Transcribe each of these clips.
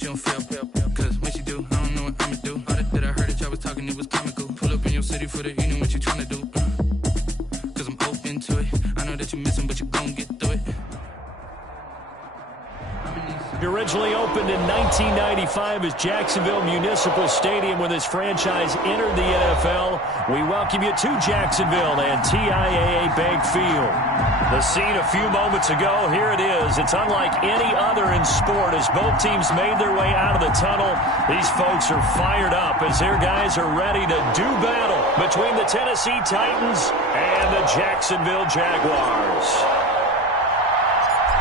She don't feel, cause when she do, I don't know what I'ma do. All that I heard that y'all was talking, it was comical. Pull up in your city for the evening, what you tryna do? Cause I'm open to it. I know that you missing, but you gon' get through it. Originally opened in 1995 as Jacksonville Municipal Stadium when this franchise entered the NFL. We welcome you to Jacksonville and TIAA Bank Field. The scene a few moments ago, here it is. It's unlike any other in sport as both teams made their way out of the tunnel. These folks are fired up as their guys are ready to do battle between the Tennessee Titans and the Jacksonville Jaguars.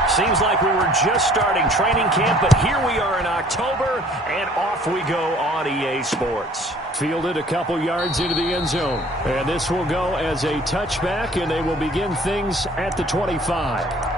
Seems like we were just starting training camp, but here we are in October, and off we go on EA Sports. Fielded a couple yards into the end zone, and this will go as a touchback, and they will begin things at the 25.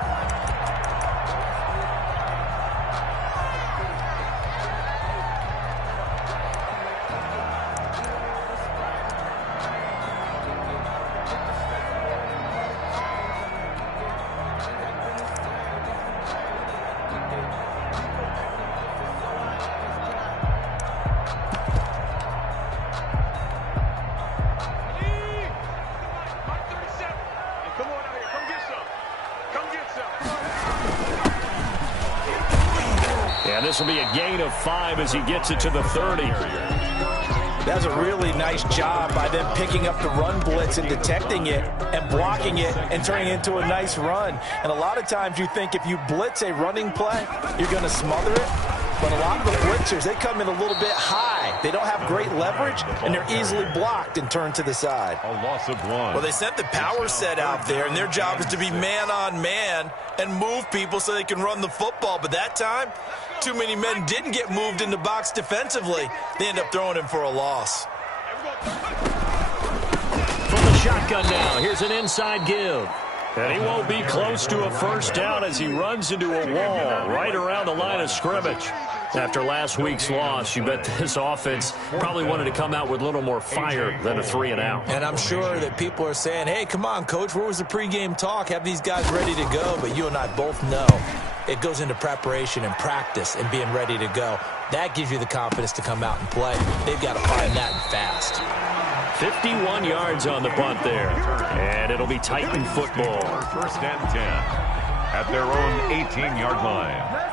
And this will be a gain of 5 as he gets it to the 30. That's a really nice job by them picking up the run blitz and detecting it and blocking it and turning it into a nice run. And a lot of times you think if you blitz a running play, you're going to smother it. But a lot of the blitzers, they come in a little bit high. They don't have great leverage, and they're easily blocked and turned to the side. A loss of 1. Well, they sent the power set out there, and their job is to be man-on-man and move people so they can run the football. But that time, too many men didn't get moved in the box defensively. They end up throwing him for a loss. From the shotgun now, here's an inside give. And he won't be close to a first down as he runs into a wall right around the line of scrimmage. After last week's loss, you bet this offense probably wanted to come out with a little more fire than a 3-and-out. And I'm sure that people are saying, hey, come on, Coach, where was the pregame talk? Have these guys ready to go? But you and I both know it goes into preparation and practice and being ready to go. That gives you the confidence to come out and play. They've got to find that fast. 51 yards on the punt there. And it'll be Titan football. First and 10 at their own 18-yard line.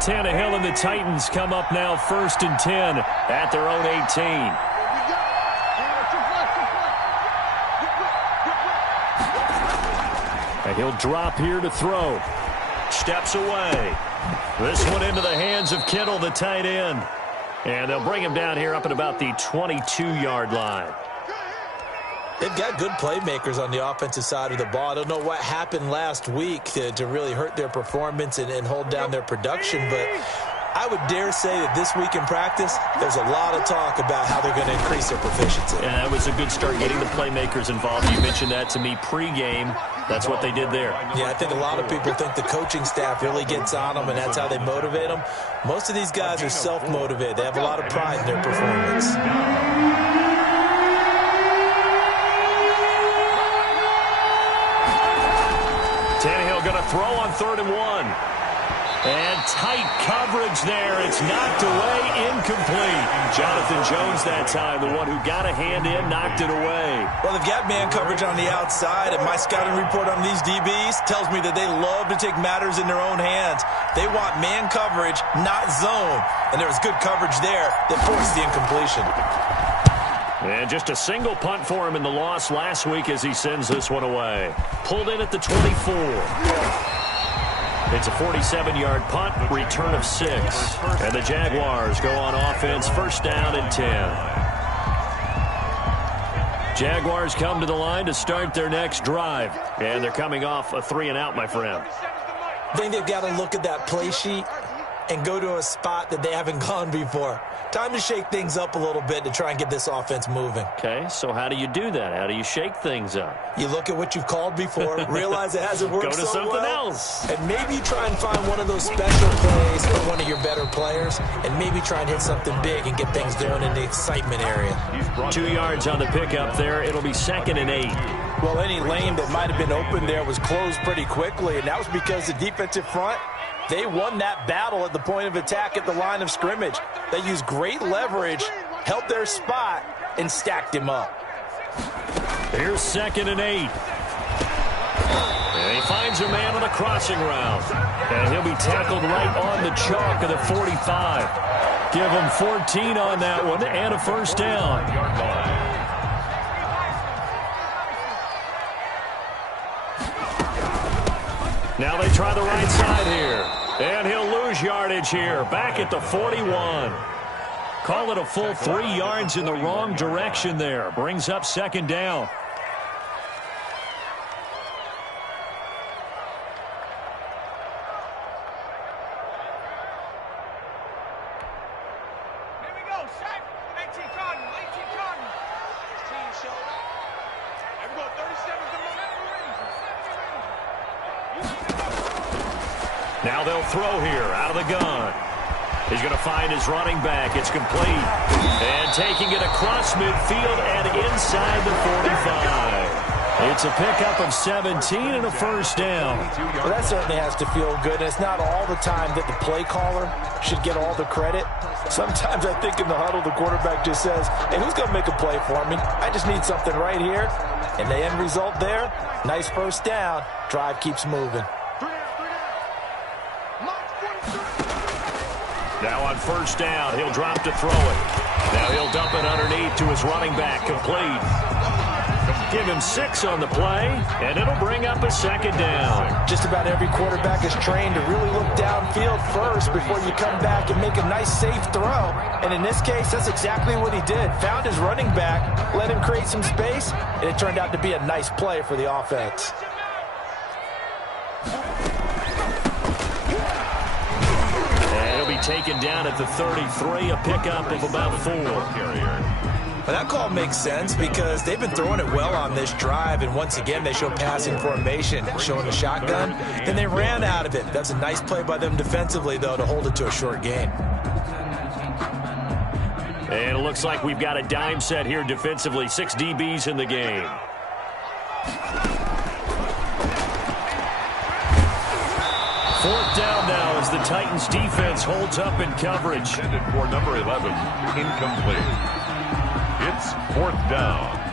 Tannehill and the Titans come up now first and 10 at their own 18. And he'll drop here to throw. Steps away. This one into the hands of Kittle, the tight end. And they'll bring him down here up at about the 22-yard line. They've got good playmakers on the offensive side of the ball. I don't know what happened last week to really hurt their performance and hold down their production, but I would dare say that this week in practice, there's a lot of talk about how they're going to increase their proficiency. And that was a good start getting the playmakers involved. You mentioned that to me pregame. That's what they did there. Yeah, I think a lot of people think the coaching staff really gets on them, and that's how they motivate them. Most of these guys are self-motivated. They have a lot of pride in their performance. Tannehill going to throw on 3rd and 1. And tight coverage there. It's knocked away, incomplete. Jonathan Jones that time, the one who got a hand in, knocked it away. Well, they've got man coverage on the outside, and my scouting report on these DBs tells me that they love to take matters in their own hands. They want man coverage, not zone. And there was good coverage there that forced the incompletion. And just a single punt for him in the loss last week as he sends this one away. Pulled in at the 24. It's a 47-yard punt, return of 6. And the Jaguars go on offense, first down and 10. Jaguars come to the line to start their next drive. And they're coming off a 3-and-out, my friend. I think they've got to look at that play sheet and go to a spot that they haven't gone before. Time to shake things up a little bit to try and get this offense moving. Okay, so how do you do that? How do you shake things up? You look at what you've called before, realize it hasn't worked Go to so something well, else. and maybe try and find one of those special plays for one of your better players, and maybe try and hit something big and get things going in the excitement area. 2 yards on the pickup there. It'll be 2nd and 8. Well, any lane that might have been open there was closed pretty quickly, and that was because the defensive front, they won that battle at the point of attack at the line of scrimmage. They used great leverage, held their spot, and stacked him up. Here's 2nd and 8. And he finds a man on the crossing route. And he'll be tackled right on the chalk of the 45. Give him 14 on that one and a first down. Now they try the right side here. And he'll lose yardage here. Back at the 41. Call it a full 3 yards in the wrong direction there. Brings up 2nd down. Now they'll throw here out of the gun. He's going to find his running back. It's complete. And taking it across midfield and inside the 45. It's a pickup of 17 and a first down. Well, that certainly has to feel good. And it's not all the time that the play caller should get all the credit. Sometimes I think in the huddle, the quarterback just says, hey, who's going to make a play for me? I just need something right here. And the end result there, nice first down. Drive keeps moving. Now on first down, he'll drop to throw it. Now he'll dump it underneath to his running back, complete. Give him 6 on the play, and it'll bring up a 2nd down. Just about every quarterback is trained to really look downfield first before you come back and make a nice, safe throw. And in this case, that's exactly what he did. Found his running back, let him create some space, and it turned out to be a nice play for the offense. Taken down at the 33, a pickup of about 4. Well, that call makes sense because they've been throwing it well on this drive, and once again they show passing formation, showing the shotgun, and they ran out of it. That's a nice play by them defensively, though, to hold it to a short gain. And it looks like we've got a dime set here defensively. 6 DBs in the game. Fourth down now as the Titans defense holds up in coverage. Intended for number 11, incomplete. It's 4th down.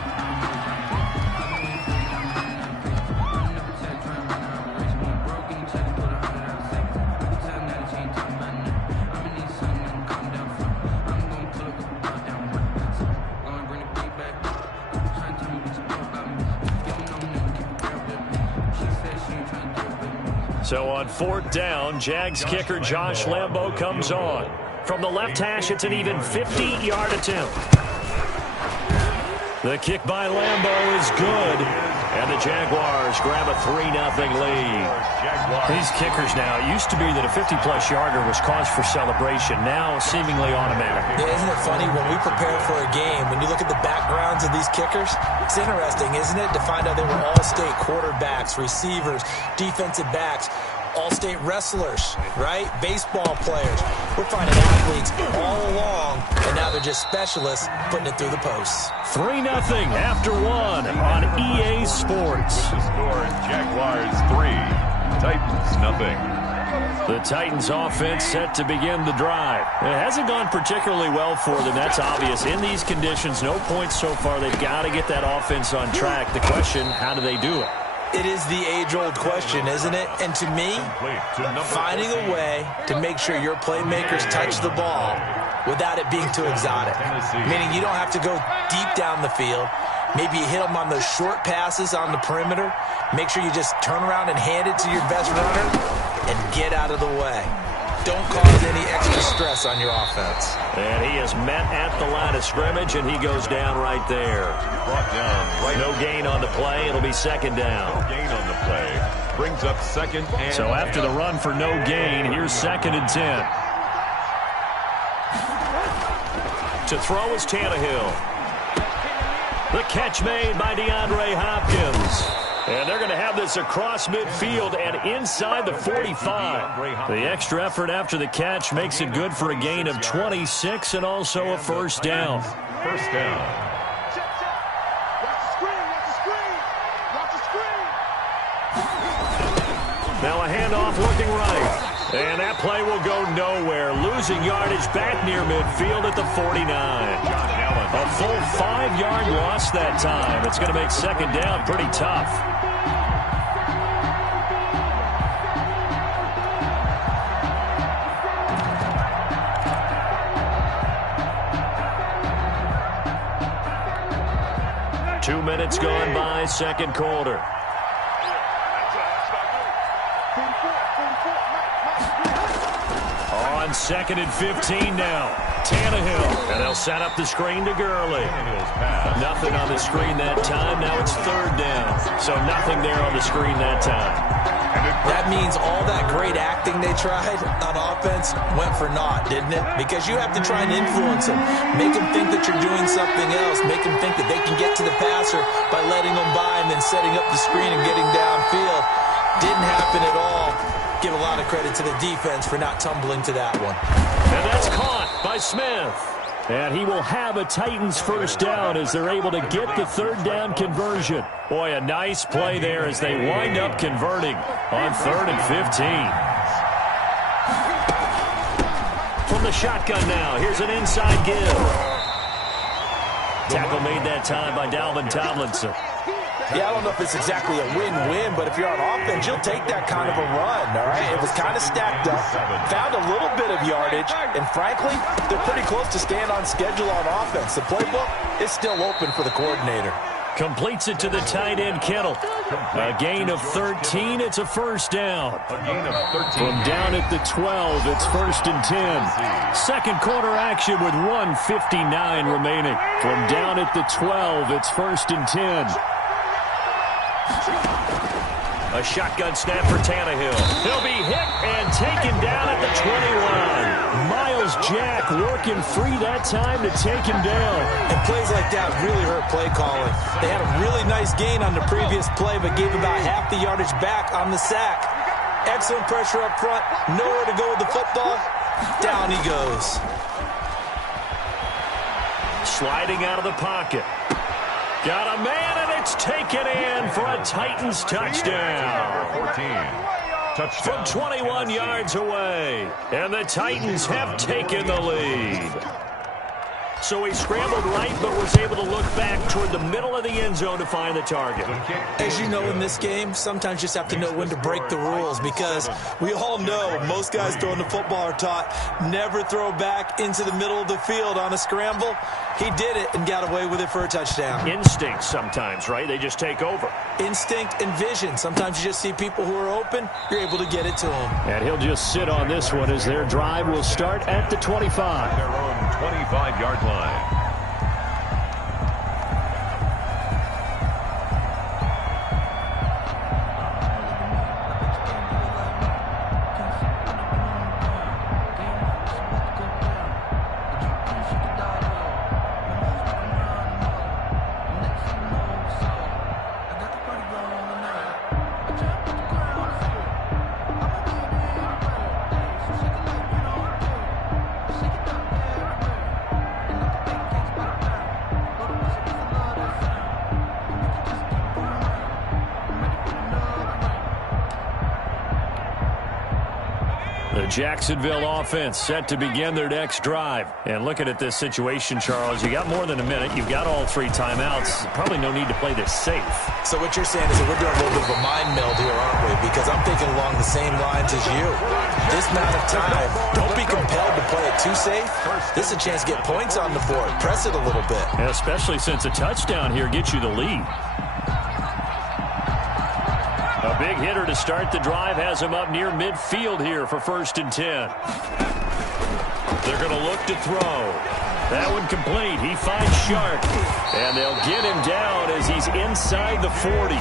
So on 4th down, Jags kicker Josh Lambo comes on. From the left hash, it's an even 50-yard attempt. The kick by Lambo is good. And the Jaguars grab a 3-0 lead. These kickers now, it used to be that a 50-plus yarder was cause for celebration. Now seemingly automatic. Yeah, isn't it funny when we prepare for a game, when you look at the backgrounds of these kickers, it's interesting, isn't it, to find out they were all-state quarterbacks, receivers, defensive backs, all-state wrestlers, right? Baseball players. We're finding athletes all along, and now they're just specialists putting it through the posts. 3-0 after 1 on EA Sports. The score, Jaguars 3, Titans nothing. The Titans offense set to begin the drive. It hasn't gone particularly well for them, that's obvious. In these conditions, no points so far. They've got to get that offense on track. The question, how do they do it? It is the age-old question, isn't it? And to me, finding a way to make sure your playmakers touch the ball without it being too exotic. Meaning you don't have to go deep down the field. Maybe you hit them on those short passes on the perimeter. Make sure you just turn around and hand it to your best runner and get out of the way. Don't cause any extra stress on your offense. And he is met at the line of scrimmage, and he goes down right there. Brought down. Right. No gain on the play. It'll be 2nd down. No gain on the play. Brings up 2nd and So after the run for no gain, here's 2nd and 10. To throw is Tannehill. The catch made by DeAndre Hopkins. And they're going to have this across midfield and inside the 45. The extra effort after the catch makes it good for a gain of 26 and also a first down. First down. Now a handoff looking right. And that play will go nowhere. Losing yardage back near midfield at the 49. A full 5-yard loss that time. It's going to make second down pretty tough. Two minutes gone by, second quarter. On second and 15 now. Tannehill. And they'll set up the screen to Gurley. Nothing on the screen that time. Now it's third down. So nothing there on the screen that time. That means all that great acting they tried on offense went for naught, didn't it? Because you have to try and influence them. Make them think that you're doing something else. Make them think that they can get to the passer by letting them by and then setting up the screen and getting downfield. Didn't happen at all. Give a lot of credit to the defense for not tumbling to that one. And that's caught by Smith. And he will have a Titans first down as they're able to get the third down conversion. Boy, a nice play there as they wind up converting on third and 15. From the shotgun now, here's an inside give. Tackle made that time by Dalvin Tomlinson. Yeah, I don't know if it's exactly a win-win, but if you're on offense, you'll take that kind of a run, all right? It was kind of stacked up, found a little bit of yardage, and frankly, they're pretty close to staying on schedule on offense. The playbook is still open for the coordinator. Completes it to the tight end, Kittle. A gain of 13, it's a first down. From down at the 12, it's first and 10. Second quarter action with 1:59 remaining. From down at the 12, it's first and 10. A shotgun snap for Tannehill. He'll be hit and taken down at the 21. Miles Jack working free that time to take him down. And plays like that really hurt play calling. They had a really nice gain on the previous play, but gave about half the yardage back on the sack. Excellent pressure up front. Nowhere to go with the football. Down he goes. Sliding out of the pocket. Got a man, and it's taken in for a Titans touchdown. 14. Touchdown. From 21 yards away. And the Titans have taken the lead. So he scrambled right, but was able to look back toward the middle of the end zone to find the target. As you know, in this game, sometimes you just have to know when to break the rules, because we all know most guys throwing the football are taught never throw back into the middle of the field on a scramble. He did it and got away with it for a touchdown. Instinct sometimes, right? They just take over. Instinct and vision. Sometimes you just see people who are open, you're able to get it to them. And he'll just sit on this one as their drive will start at the 25. Their own 25-yard line. Jacksonville offense set to begin their next drive. And looking at this situation, Charles, you got more than a minute. You've got all three timeouts. Probably no need to play this safe. So what you're saying is that we're doing a little bit of a mind meld here, aren't we? Because I'm thinking along the same lines as you. This amount of time, don't be compelled to play it too safe. This is a chance to get points on the board. Press it a little bit. Yeah, especially since a touchdown here gets you the lead. A big hitter to start the drive has him up near midfield here for first and 10. They're going to look to throw. That one complete. He finds Shark. And they'll get him down as he's inside the 40.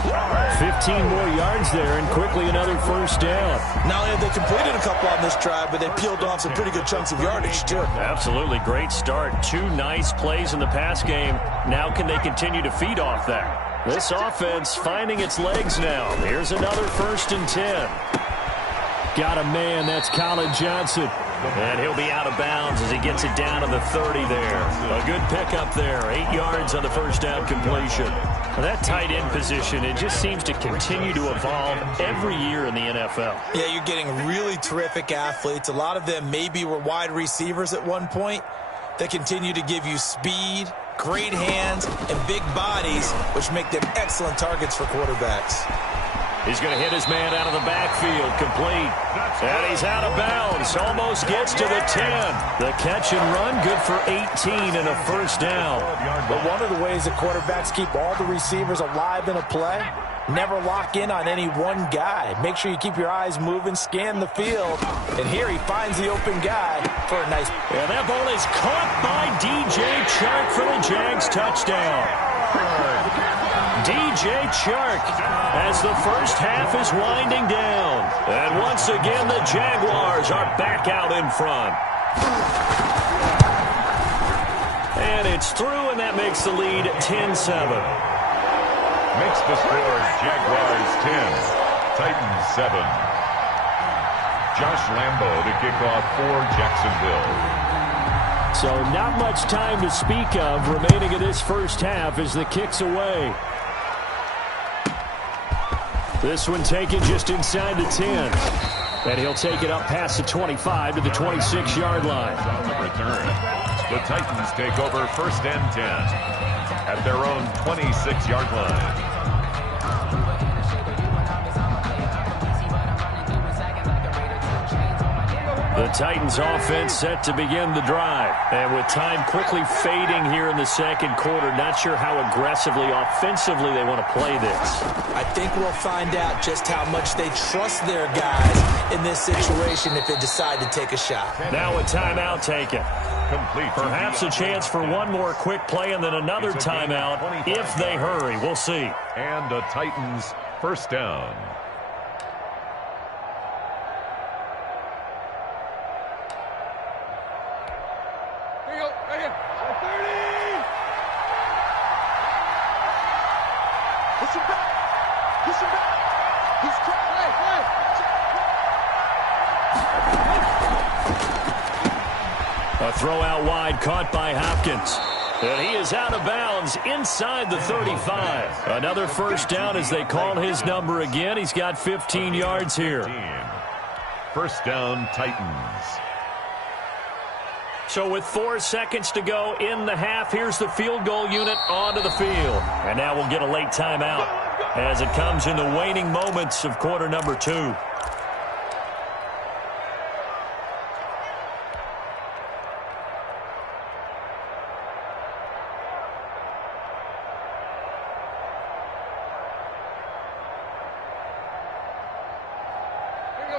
15 more yards there and quickly another first down. Not only have they completed a couple on this drive, but they peeled off some pretty good chunks of yardage, too. Absolutely. Great start. 2 nice plays in the pass game. Now can they continue to feed off that? This offense finding its legs now. Here's another 1st and 10. Got a man. That's Colin Johnson. And he'll be out of bounds as he gets it down to the 30 there. A good pickup there. 8 yards on the first down completion. That tight end position, it just seems to continue to evolve every year in the NFL. Yeah, you're getting really terrific athletes. A lot of them maybe were wide receivers at one point. They continue to give you speed, great hands, and big bodies, which make them excellent targets for quarterbacks. He's going to hit his man out of the backfield, complete. And he's out of bounds, almost gets to the 10. The catch and run, good for 18 and a first down. But one of the ways that quarterbacks keep all the receivers alive in a play, never lock in on any one guy. Make sure you keep your eyes moving, scan the field. And here he finds the open guy for a nice... And that ball is caught by DJ Chark for the Jags touchdown. DJ Chark as the first half is winding down. And once again, the Jaguars are back out in front. And it's through, and that makes the lead 10-7. Makes the score Jaguars 10, Titans 7. Josh Lambo to kick off for Jacksonville. So not much time to speak of remaining in this first half as the kick's away. This one taken just inside the 10. And he'll take it up past the 25 to the 26-yard line. On the return, the Titans take over 1st and 10 at their own 26-yard line. The Titans offense set to begin the drive. And with time quickly fading here in the second quarter, not sure how aggressively, offensively they want to play this. I think we'll find out just how much they trust their guys in this situation if they decide to take a shot. Now a timeout taken. Complete. Perhaps a chance for one more quick play and then another timeout if they hurry. We'll see. And the Titans first down. A throw out wide caught by Hopkins. And he is out of bounds inside the 35. Another first down as they call his number again. He's got 15 yards here. First down, Titans. So with 4 seconds to go in the half, here's the field goal unit onto the field. And now we'll get a late timeout as it comes in the waning moments of quarter number 2.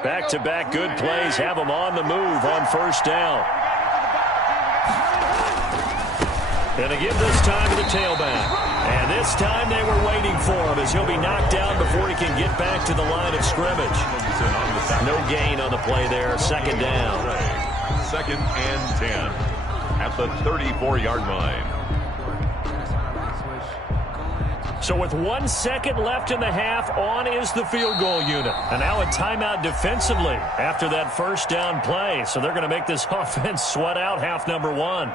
Back-to-back good plays have them on the move on first down. And again this time to the tailback. And this time they were waiting for him as he'll be knocked down before he can get back to the line of scrimmage. No gain on the play there. Second down. 2nd and 10 at the 34-yard line. So with 1 second left in the half, on is the field goal unit. And now a timeout defensively after that first down play. So they're going to make this offense sweat out half number 1.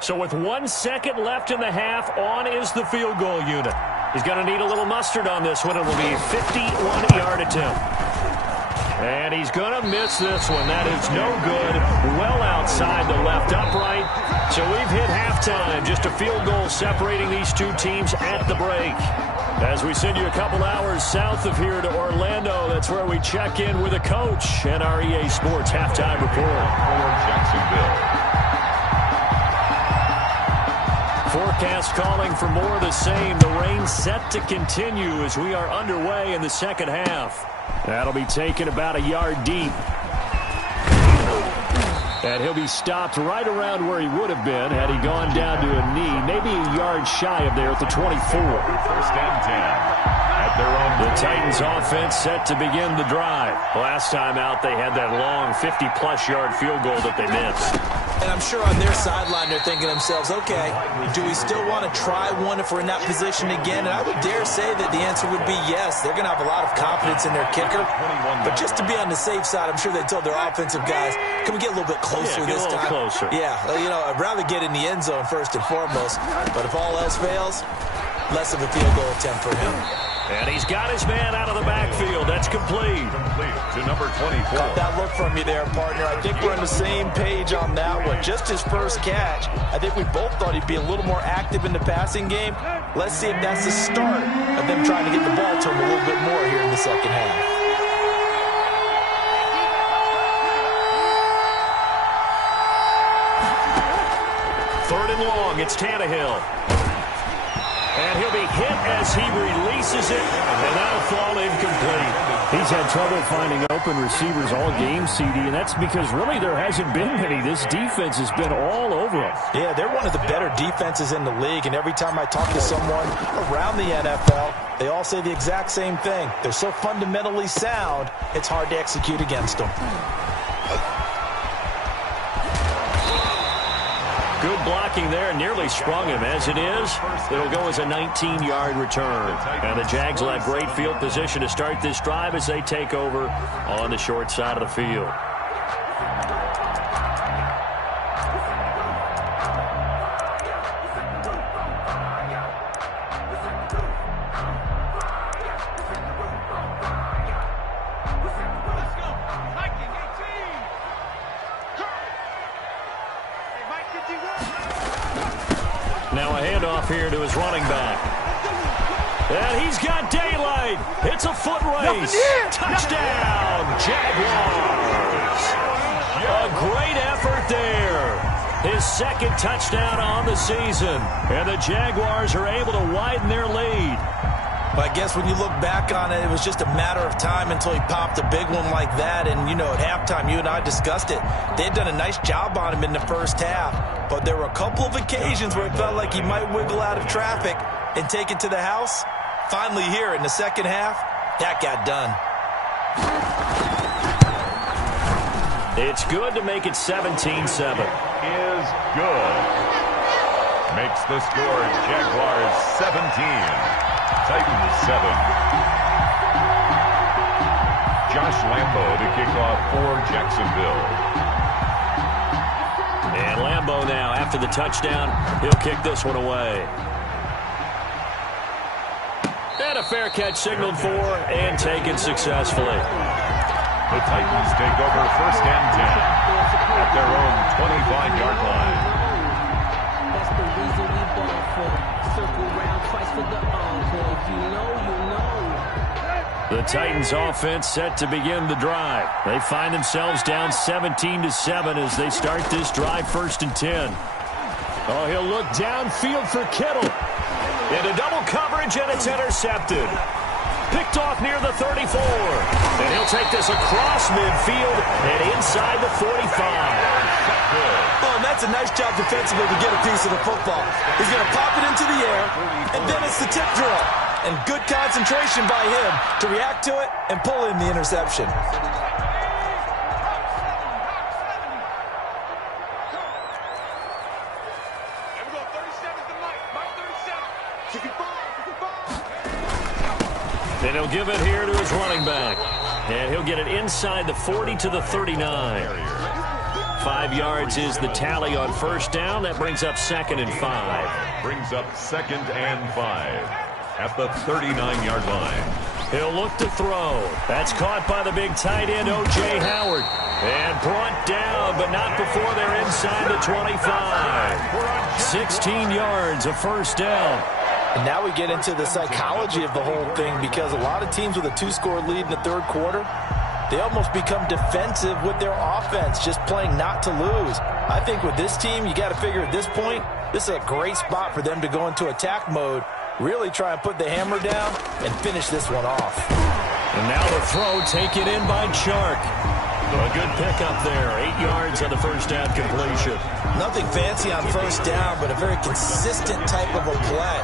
So with 1 second left in the half, on is the field goal unit. He's going to need a little mustard on this one. It will be a 51-yard attempt. And he's going to miss this one. That is no good. Well outside the left upright. So we've hit halftime. Just a field goal separating these two teams at the break. As we send you a couple hours south of here to Orlando, that's where we check in with a coach and our EA Sports halftime report. For Jacksonville. Forecast calling for more of the same. The rain set to continue as we are underway in the second half. That'll be taken about a yard deep. And he'll be stopped right around where he would have been had he gone down to a knee, maybe a yard shy of there at the 24. First and 10. The Titans offense set to begin the drive. Last time out, they had that long 50-plus yard field goal that they missed. And I'm sure on their sideline they're thinking to themselves, okay, do we still want to try one if we're in that position again? And I would dare say that the answer would be yes. They're going to have a lot of confidence in their kicker. But just to be on the safe side, I'm sure they told their offensive guys, can we get a little bit closer this time? Closer. Yeah, you know, I'd rather get in the end zone first and foremost. But if all else fails, less of a field goal attempt for him. And he's got his man out of the backfield. That's complete. Complete to number 24. Got that look from you there, partner. I think we're on the same page on that one. Just his first catch. I think we both thought he'd be a little more active in the passing game. Let's see if that's the start of them trying to get the ball to him a little bit more here in the second half. Third and long. It's Tannehill. And he'll be hit as he releases it, and that'll fall incomplete. He's had trouble finding open receivers all game, CD, and that's because really there hasn't been many. This defense has been all over him. Yeah, they're one of the better defenses in the league, and every time I talk to someone around the NFL, they all say the exact same thing. They're so fundamentally sound, it's hard to execute against them. Good blocking there, nearly sprung him. As it is, it'll go as a 19-yard return. And the Jags will have great field position to start this drive as they take over on the short side of the field. Now a handoff here to his running back. And he's got daylight. It's a foot race. Touchdown, Jaguars. A great effort there. His second touchdown on the season. And the Jaguars are able to widen their lead. But I guess when you look back on it, it was just a matter of time until he popped a big one like that. And, you know, at halftime, you and I discussed it. They had done a nice job on him in the first half. But there were a couple of occasions where it felt like he might wiggle out of traffic and take it to the house. Finally here in the second half, that got done. It's good to make it 17-7. Is good. Makes the score Jaguars 17. Titans 7. Josh Lambo to kick off for Jacksonville. And Lambo now, after the touchdown, he'll kick this one away. And a fair catch signaled for and taken successfully. The Titans take over first and 10 at their own 25-yard line. That's the reason we ball for. Circle round twice for the encore. If you know, you know. The Titans offense set to begin the drive. They find themselves down 17-7 as they start this drive first and 10. Oh, he'll look downfield for Kittle. Into double coverage, and it's intercepted. Picked off near the 34. And he'll take this across midfield and inside the 45. Oh, and that's a nice job defensively to get a piece of the football. He's going to pop it into the air, and then it's the tip drill. And good concentration by him to react to it and pull in the interception. And he'll give it here to his running back. And he'll get it inside the 40 to the 39. 5 yards is the tally on first down. That brings up 2nd and 5. Brings up 2nd and 5 at the 39-yard line. He'll look to throw. That's caught by the big tight end, O.J. Howard. And brought down, but not before they're inside the 25. 16 yards, a first down. And now we get into the psychology of the whole thing, because a lot of teams with a 2-score lead in the third quarter, they almost become defensive with their offense, just playing not to lose. I think with this team, you got to figure at this point, this is a great spot for them to go into attack mode, really try and put the hammer down and finish this one off. And now the throw taken in by Chark. A good pickup there. 8 yards on the first down completion. Nothing fancy on first down, but a very consistent type of a play.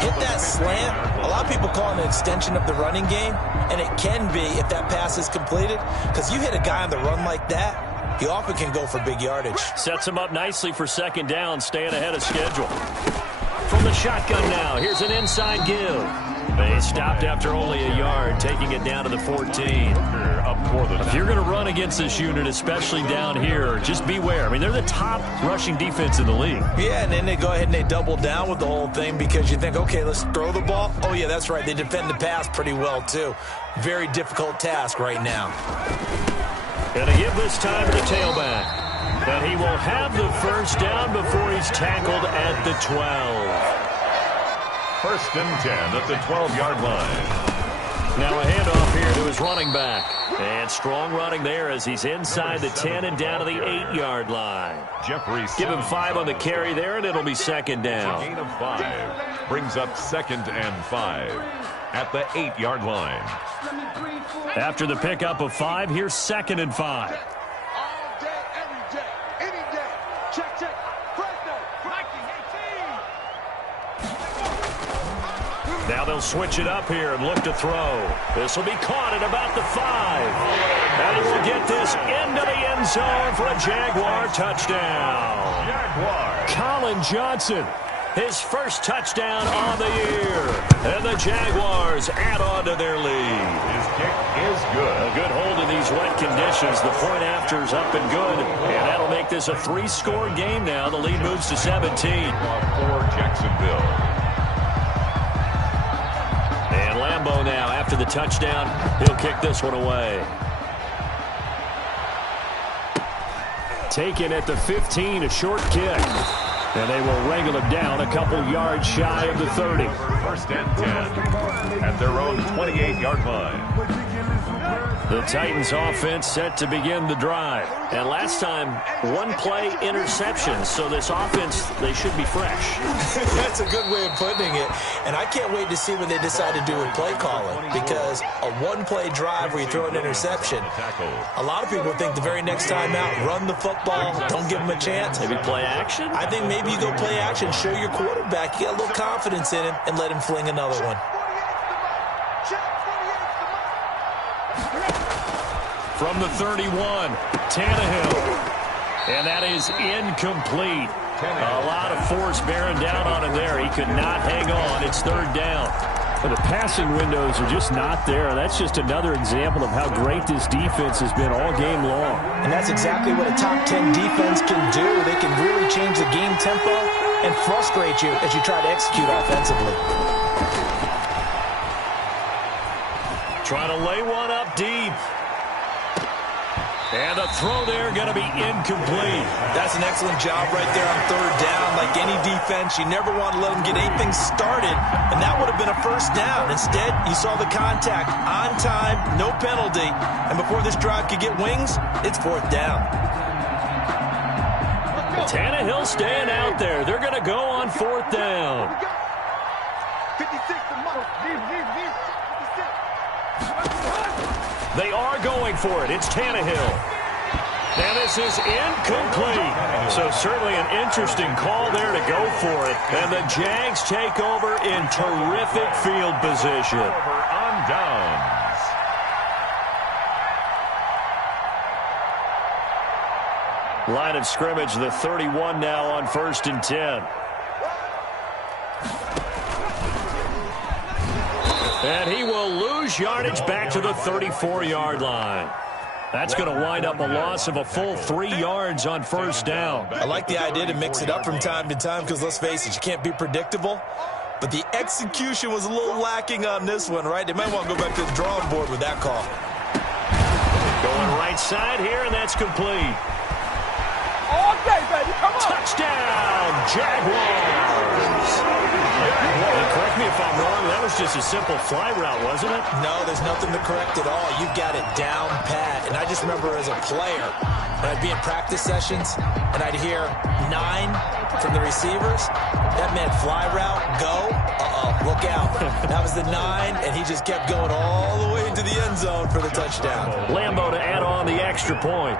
Hit that slant. A lot of people call it an extension of the running game, and it can be if that pass is completed, because you hit a guy on the run like that, he often can go for big yardage. Sets him up nicely for second down, staying ahead of schedule. From the shotgun now, here's an inside give. They stopped after only a yard, taking it down to the 14. If you're going to run against this unit, especially down here, just beware. I mean, they're the top rushing defense in the league. Yeah, and then they go ahead and they double down with the whole thing because you think, okay, let's throw the ball. Oh, yeah, that's right. They defend the pass pretty well, too. Very difficult task right now. Going to give this time to the tailback. But he will have the first down before he's tackled at the 12. First and 10 at the 12-yard line. Now a handoff here to his running back. And strong running there as he's inside the 10 and down to the 8-yard line. Jeffrey Give him 5 on the carry there, and it'll be second down. A gain of 5 brings up 2nd and 5 at the 8-yard line. After the pickup of 5, here's 2nd and 5. All day, every day, any day. Check, check. Fresno, Viking 18. Now they'll switch it up here and look to throw. This will be caught at about the 5. And he will get this into the end zone for a Jaguar touchdown. Jaguar. Colin Johnson, his first touchdown on the year. And the Jaguars add on to their lead. His kick is good. A good hold in these wet conditions. The point after's up and good. And that'll make this a 3-score game now. The lead moves to 17. For Jacksonville. And Lambeau now, after the touchdown, he'll kick this one away. Taken at the 15, a short kick. And they will wrangle him down a couple yards shy of the 30. First and 10 at their own 28-yard line. The Titans offense set to begin the drive. And last time, 1-play interception. So this offense, they should be fresh. That's a good way of putting it. And I can't wait to see what they decide to do with play calling. Because a 1-play drive where you throw an interception, a lot of people think the very next time out, run the football, don't give them a chance. Maybe play action? I think maybe you go play action, show your quarterback, you got a little confidence in him, and let him fling another one. From the 31, Tannehill. And that is incomplete. A lot of force bearing down on him there. He could not hang on. It's 3rd down. Well, the passing windows are just not there. That's just another example of how great this defense has been all game long. And that's exactly what a top 10 defense can do. They can really change the game tempo and frustrate you as you try to execute offensively. Trying to lay one up deep. And a throw there going to be incomplete. That's an excellent job right there on 3rd down. Like any defense, you never want to let them get anything started, and that would have been a first down. Instead, you saw the contact on time, no penalty, and before this drive could get wings, it's 4th down. Tannehill staying out there. They're going to go on 4th down. 56 to Mo. They are going for it. It's Tannehill. And this is incomplete. So certainly an interesting call there to go for it. And the Jags take over in terrific field position. On downs. Line of scrimmage, the 31 now on 1st and 10. And he will lose yardage back to the 34-yard line. That's going to wind up a loss of a full 3 yards on 1st down. I like the idea to mix it up from time to time because, let's face it, you can't be predictable. But the execution was a little lacking on this one, right? They might want to go back to the drawing board with that call. Going right side here, and that's complete. All day, baby. Come on. Touchdown, Jaguars. Correct me if I'm wrong. That was just a simple fly route, wasn't it? No, there's nothing to correct at all. You've got it down pat. And I just remember as a player, when I'd be in practice sessions, and I'd hear 9 from the receivers. That meant fly route, go. Uh-oh. Look out. That was the 9, and he just kept going all the way into the end zone for the touchdown. Lambo to add on the extra point.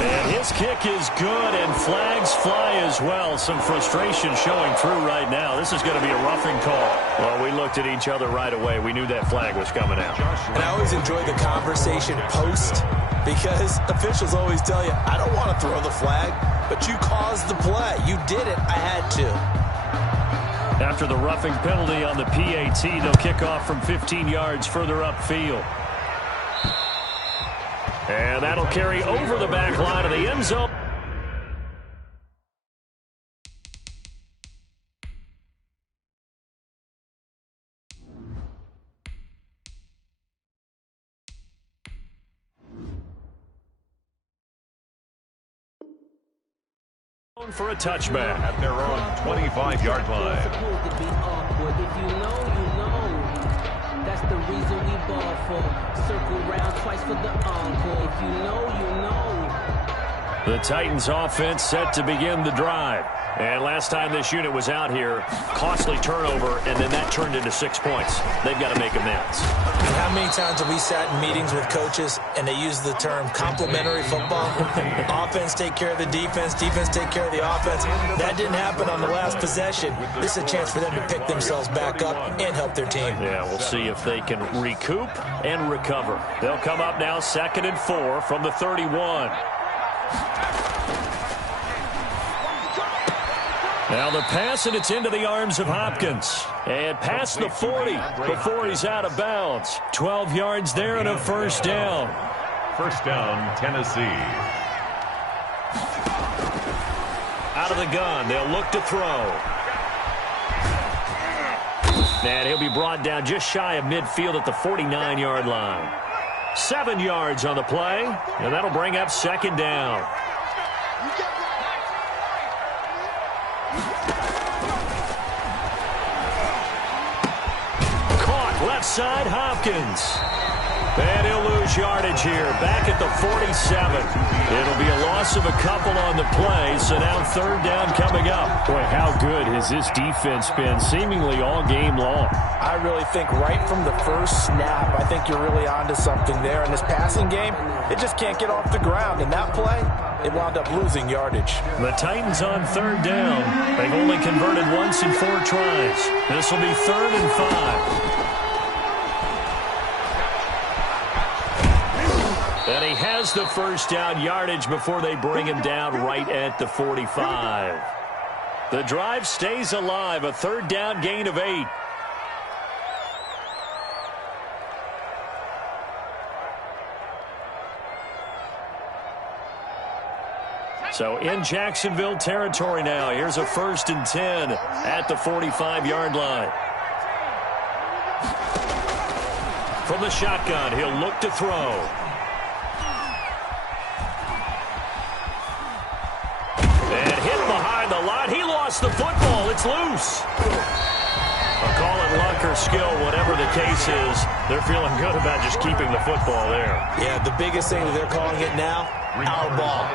And his kick is good, and flags fly as well. Some frustration showing through right now. This is going to be a roughing call. Well, we looked at each other right away. We knew that flag was coming out. And I always enjoy the conversation post, because officials always tell you, I don't want to throw the flag, but you caused the play. You did it. I had to. After the roughing penalty on the PAT, they'll kick off from 15 yards further upfield. And that'll carry over the back line of the end zone. For a touchback at their own 25-yard line. Supposed to be awkward. If you know, you know. That's the reason we ball for. Circle round twice for the encore. If you know, you know. The Titans offense set to begin the drive. And last time this unit was out here, costly turnover, and then that turned into 6 points. They've got to make amends. How many times have we sat in meetings with coaches and they use the term complementary football? Offense take care of the defense, defense take care of the offense. That didn't happen on the last possession. This is a chance for them to pick themselves back up and help their team. Yeah, we'll see if they can recoup and recover. They'll come up now 2nd and 4 from the 31. Now the pass, and it's into the arms of Hopkins. And past the 40 before he's out of bounds. 12 yards there and a first down. First down, Tennessee. Out of the gun, they'll look to throw. And he'll be brought down just shy of midfield at the 49-yard line. 7 yards on the play, and that'll bring up 2nd down. Left side, Hopkins. And he'll lose yardage here. Back at the 47. It'll be a loss of a couple on the play, so now 3rd down coming up. Boy, how good has this defense been seemingly all game long? I really think right from the first snap, I think you're really onto something there. In this passing game, it just can't get off the ground. And that play, it wound up losing yardage. The Titans on 3rd down. They've only converted once in 4 tries. This will be 3rd and 5. And he has the first down yardage before they bring him down right at the 45. The drive stays alive, a 3rd down gain of 8. So in Jacksonville territory now. Here's a 1st and 10 at the 45-yard line. From the shotgun, he'll look to throw. The line. He lost the football. It's loose. I'll call it luck or skill, whatever the case is. They're feeling good about just keeping the football there. Yeah, the biggest thing that they're calling it now, our ball.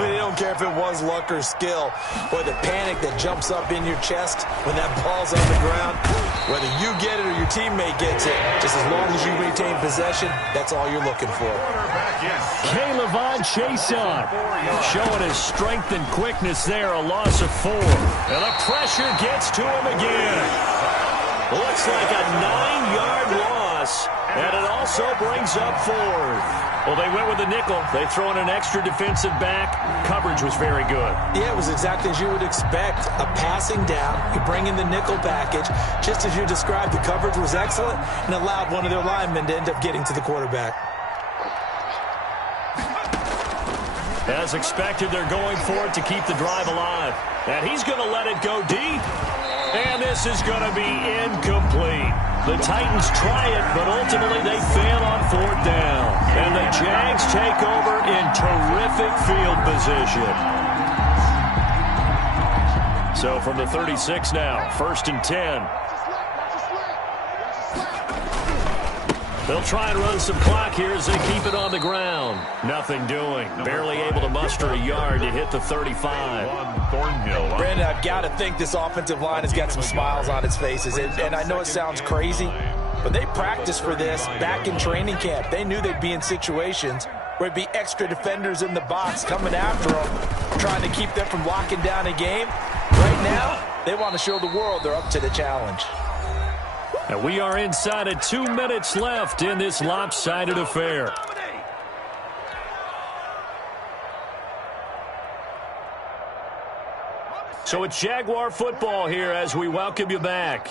They don't care if it was luck or skill. Boy, the panic that jumps up in your chest when that ball's on the ground, whether you get it or your teammate gets it, just as long as you retain possession, that's all you're looking for. K'Lavon Chaisson showing his strength and quickness there, a loss of 4. And the pressure gets to him again. Looks like a 9-yard loss, and it also brings up 4th. Well, they went with the nickel. They throw in an extra defensive back. Coverage was very good. Yeah, it was exactly as you would expect. A passing down, you bring in the nickel package. Just as you described, the coverage was excellent and allowed one of their linemen to end up getting to the quarterback. As expected, they're going for it to keep the drive alive. And he's going to let it go deep. And this is going to be incomplete. The Titans try it, but ultimately they fail on 4th down. And the Jags take over in terrific field position. So from the 36 now, 1st and 10. They'll try and run some clock here as they keep it on the ground. Nothing doing. Barely able to muster a yard to hit the 35. Brandon, I've got to think this offensive line has got some smiles on its faces. And I know it sounds crazy, but they practiced for this back in training camp. They knew they'd be in situations where it'd be extra defenders in the box coming after them, trying to keep them from locking down a game. Right now, they want to show the world they're up to the challenge. And we are inside of 2 minutes left in this lopsided affair. So it's Jaguar football here as we welcome you back.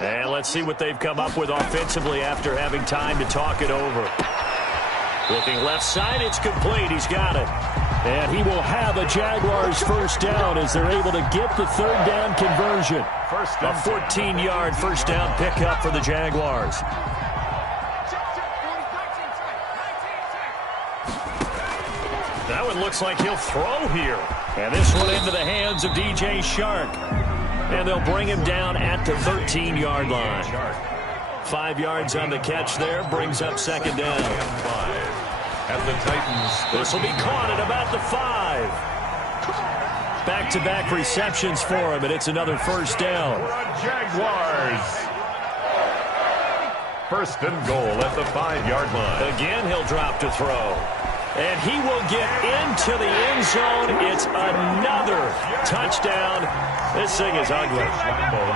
And let's see what they've come up with offensively after having time to talk it over. Looking left side, it's complete. He's got it. And he will have a Jaguars first down as they're able to get the third down conversion. A 14-yard first down pickup for the Jaguars. That one looks like he'll throw here. And this one into the hands of DJ Shark. And they'll bring him down at the 13-yard line. 5 yards on the catch there, brings up second down. At the Titans. This will be caught at about the 5. Back-to-back receptions for him, and it's another first down. Jaguars. First and goal at the 5-yard line. Again, he'll drop to throw. And he will get into the end zone. It's another touchdown. This thing is ugly.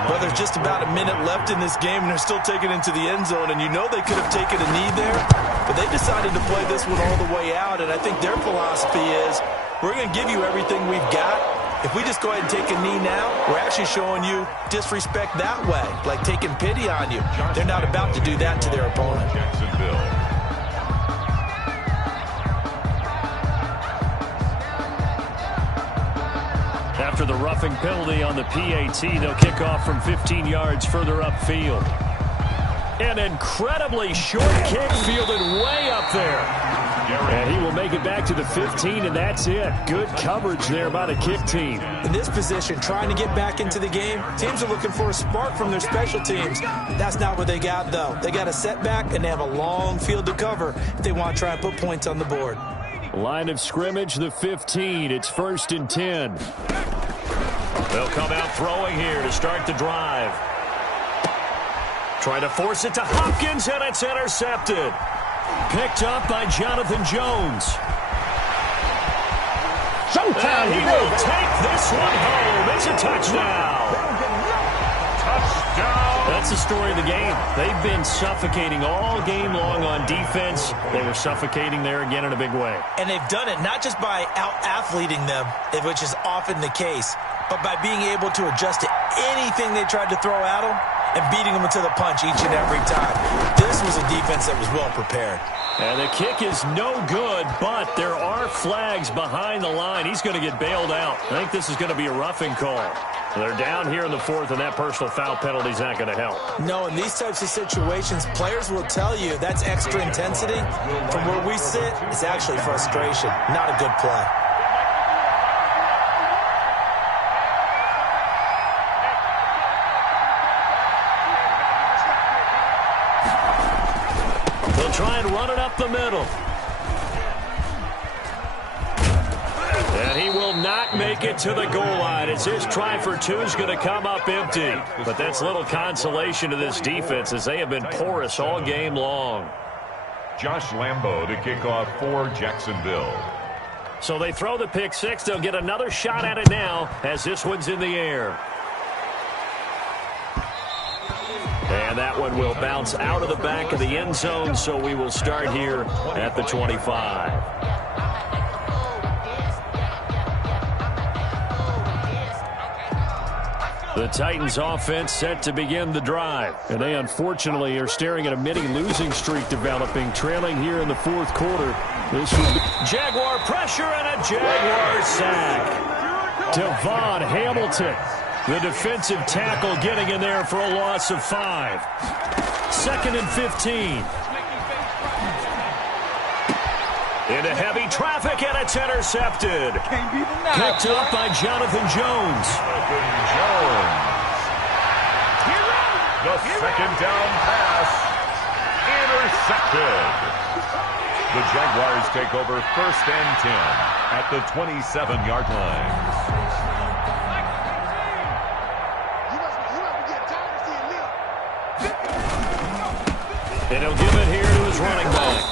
Well, there's just about a minute left in this game, and they're still taking it into the end zone. And you know they could have taken a knee there, but they decided to play this one all the way out. And I think their philosophy is, we're going to give you everything we've got. If we just go ahead and take a knee now, we're actually showing you disrespect that way, like taking pity on you. They're not about to do that to their opponent. Jacksonville. After the roughing penalty on the PAT, they'll kick off from 15 yards further upfield. An incredibly short kick fielded way up there. And he will make it back to the 15, and that's it. Good coverage there by the kick team. In this position, trying to get back into the game, teams are looking for a spark from their special teams. That's not what they got, though. They got a setback, and they have a long field to cover if they want to try and put points on the board. Line of scrimmage, the 15. It's 1st and 10. They'll come out throwing here to start the drive. Trying to force it to Hopkins, and it's intercepted. Picked up by Jonathan Jones. And he will take this one home. It's a touchdown. Touchdown. That's the story of the game. They've been suffocating all game long on defense. They were suffocating there again in a big way. And they've done it not just by out-athleting them, which is often the case, but by being able to adjust to anything they tried to throw at them and beating them to the punch each and every time. This was a defense that was well prepared. And the kick is no good, but there are flags behind the line. He's going to get bailed out. I think this is going to be a roughing call. They're down here in the 4th, and that personal foul penalty is not going to help. No, in these types of situations, players will tell you that's extra intensity. From where we sit, it's actually frustration, not a good play. They'll try and run it up the middle. And he will not make it to the goal line as his try for 2 is going to come up empty. But that's little consolation to this defense as they have been porous all game long. Josh Lambo to kick off for Jacksonville. So they throw the pick 6. They'll get another shot at it now as this one's in the air. And that one will bounce out of the back of the end zone, so we will start here at the 25. The Titans offense set to begin the drive. And they unfortunately are staring at a mini losing streak developing, trailing here in the 4th quarter. This will be Jaguar pressure and a Jaguar sack. Devon Hamilton, the defensive tackle, getting in there for a loss of 5. 2nd and 15. Into heavy traffic, and it's intercepted. Picked up by Jonathan Jones. The 2nd down pass. intercepted. The Jaguars take over 1st and 10 at the 27-yard line. And he'll give it here to his running back.